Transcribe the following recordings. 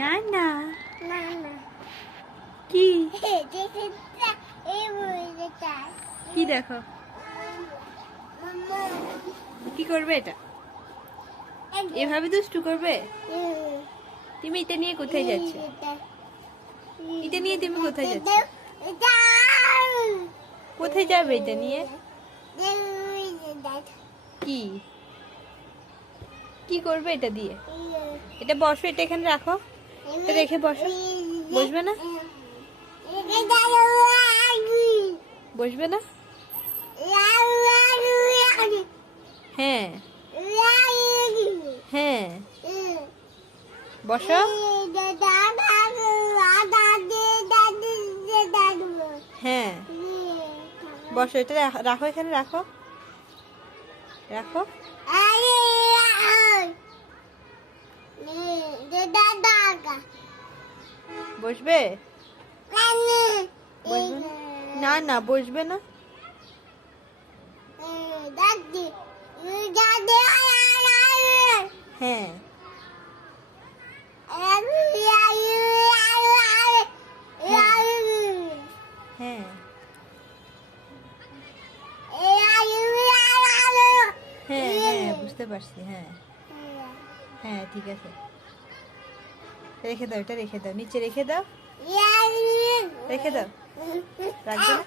না না না না কি দেখে কি দেখো কি করবে এটা? এভাবে দুষ্টু করবে? তুমি এটা নিয়ে কোথায় যাচ্ছ? এটা নিয়ে তুমি কোথায় যাচ্ছ? কোথায় যাবে এটা নিয়ে? কি কি করবে এটা দিয়ে? এটা বসো, এটা এখানে রাখো, এটা রেখে বসো। বসবে না? বসবে না? হ্যাঁ হ্যাঁ বসো। হ্যাঁ বসো, এটা রাখো, এখানে রাখো, রাখো। বসবে? বসবে না? না বসবে না। হ্যাঁ হ্যাঁ হ্যাঁ হ্যাঁ বুঝতে পারছি। হ্যাঁ হ্যাঁ ঠিক আছে, রেখে দাও, এটা রেখে দাও, নিচে রেখে দাও, রেখে দাও। রাখবে না?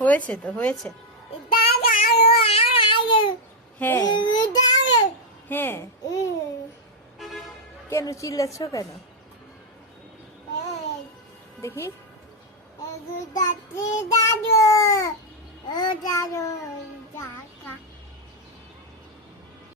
হয়েছে তো, হয়েছে। হ্যাঁ হ্যাঁ কেন চিল্লাচ্ছ কেন? দেখি দাদু দাদু দাদু